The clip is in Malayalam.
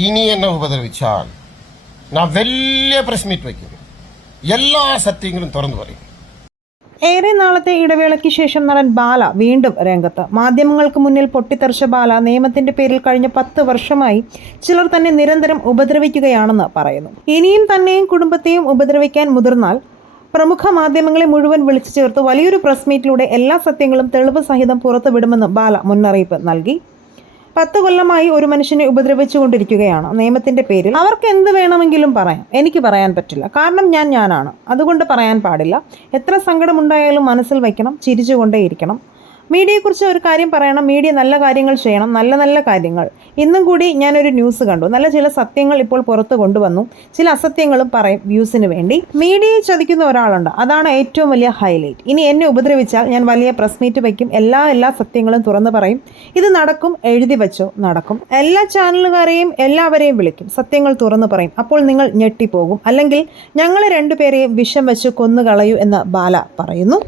ഇനി എന്നെ ഉപദ്രവിച്ചാൽ ഞാൻ വലിയ പ്രസ് മീറ്റ് വയ്ക്കും. എല്ലാ സത്യങ്ങളും തുറന്നു പറയും. ഏറെ നാളത്തെ ഇടവേളയ്ക്ക് ശേഷം നടൻ ബാല വീണ്ടും രംഗത്ത്. മാധ്യമങ്ങൾക്ക് മുന്നിൽ പൊട്ടിത്തെറിച്ച ബാല നിയമത്തിന്റെ പേരിൽ കഴിഞ്ഞ 10 വർഷമായി ചിലർ തന്നെ നിരന്തരം ഉപദ്രവിക്കുകയാണെന്ന് പറയുന്നു. ഇനിയും തന്നെയും കുടുംബത്തെയും ഉപദ്രവിക്കാൻ മുതിർന്നാൽ പ്രമുഖ മാധ്യമങ്ങളെ മുഴുവൻ വിളിച്ചു ചേർത്ത് വലിയൊരു പ്രസ് മീറ്റിലൂടെ എല്ലാ സത്യങ്ങളും തെളിവ് സഹിതം പുറത്തുവിടുമെന്ന് ബാല മുന്നറിയിപ്പ് നൽകി. 10 കൊല്ലമായി ഒരു മനുഷ്യനെ ഉപദ്രവിച്ചുകൊണ്ടിരിക്കുകയാണ് നിയമത്തിന്റെ പേരിൽ. അവർക്ക് എന്ത് വേണമെങ്കിലും പറയാം, എനിക്ക് പറയാൻ പറ്റില്ല. കാരണം ഞാനാണ്, അതുകൊണ്ട് പറയാൻ പാടില്ല. എത്ര സങ്കടമുണ്ടായാലും മനസ്സിൽ വയ്ക്കണം, ചിരിച്ചുകൊണ്ടേയിരിക്കണം. മീഡിയയെക്കുറിച്ച് ഒരു കാര്യം പറയണം, മീഡിയ നല്ല കാര്യങ്ങൾ ചെയ്യണം, നല്ല കാര്യങ്ങൾ. ഇന്നും കൂടി ഞാനൊരു ന്യൂസ് കണ്ടു. നല്ല ചില സത്യങ്ങൾ ഇപ്പോൾ പുറത്തു കൊണ്ടുവന്നു, ചില അസത്യങ്ങളും പറയും വ്യൂസിന് വേണ്ടി. മീഡിയയെ ചതിക്കുന്ന ഒരാളുണ്ട്, അതാണ് ഏറ്റവും വലിയ ഹൈലൈറ്റ്. ഇനി എന്നെ ഉപദ്രവിച്ചാൽ ഞാൻ വലിയ പ്രസ് മീറ്റ് വയ്ക്കും, എല്ലാ സത്യങ്ങളും തുറന്നു പറയും. ഇത് നടക്കും, എഴുതി വെച്ചോ, നടക്കും. എല്ലാ ചാനലുകാരെയും എല്ലാവരെയും വിളിക്കും, സത്യങ്ങൾ തുറന്നു പറയും. അപ്പോൾ നിങ്ങൾ ഞെട്ടിപ്പോകും. അല്ലെങ്കിൽ ഞങ്ങളെ 2 പേരെയും വിഷം വെച്ച് കൊന്നുകളയൂ എന്ന് ബാല പറയുന്നു.